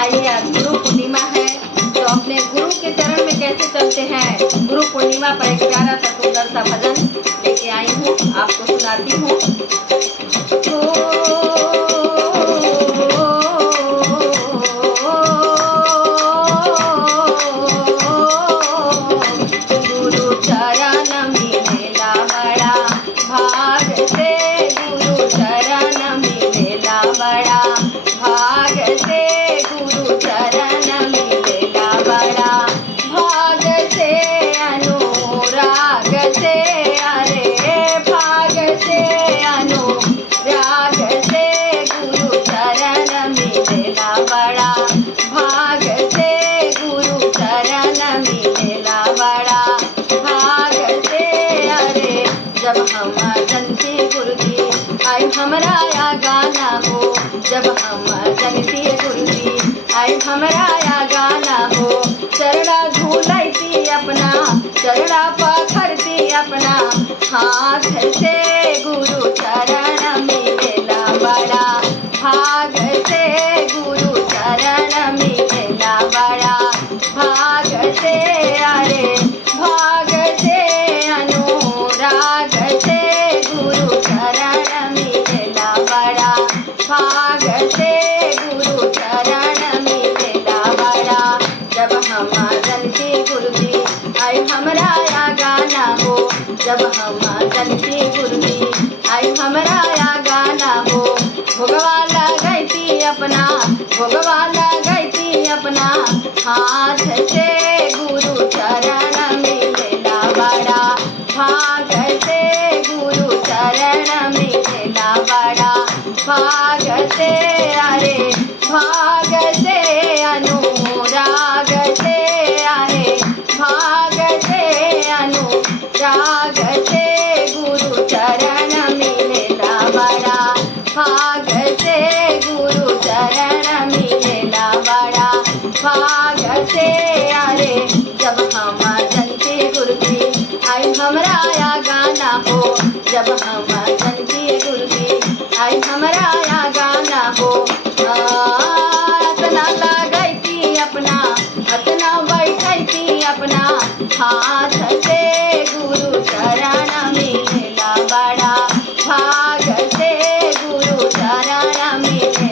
आइए, आज गुरु पूर्णिमा है तो अपने गुरु के चरण में कैसे चलते हैं। गुरु पूर्णिमा पर एक प्यारा सा सुंदर सा भजन लेके आई हूँ, आपको सुनाती हूँ। गुरु चरण मिलेला बड़ा भाग से, गुरु चरण मिलेला बड़ा भाग से, गुरु चरण मिलेला बड़ा भाग से, अनुराग से, अरे भाग से अनुराग से, गुरु चरण मिलेला बड़ा भाग से, गुरु चरण मिलेला बड़ा भाग से। अरे जब हम जनती गुरुजी आई हमरा या गाना हो, जब हम जनती गुरुजी आई हमरा या गाना हो, चरणा धूलती अपना, चरणा पखरती अपना हाथ से, गुरु चरण मिलेला बड़ा भाग से, गुरु चरण मिलेला बड़ा भाग से। अरे भाग से अनुराग से, गुरु चरण मिलेला बड़ा भाग से, गुरु चरण मिलेला बड़ा। जब हम जनती गुरुजी आई हमरा या गाना हो, जब हम जनती गुरुजी आई हमरा या गाना हो, भोगवा लगैती अपना, भोगवा लगैती अपना हाथ से, गुरु चरण मिलेला बड़ा भाग से, गुरु चरण मिलेला बड़ा भाग से। अरे भाग से अनुराग से, अरे भाग से अनुराग से, गुरु चरण मिलेला बड़ा भाग से, गुरु चरण मिलेला बड़ा भाग से। अरे जब हम जनती गुरुजी आई हमरा या गाना हो, जब हम जनती गुरुजी आई हमरा या गाना हो, हसना लगैती अपना, हसना बैठैती अपना हाथ से, गुरु चरण मिलेला बड़ा भाग से, गुरु चरण मिलेला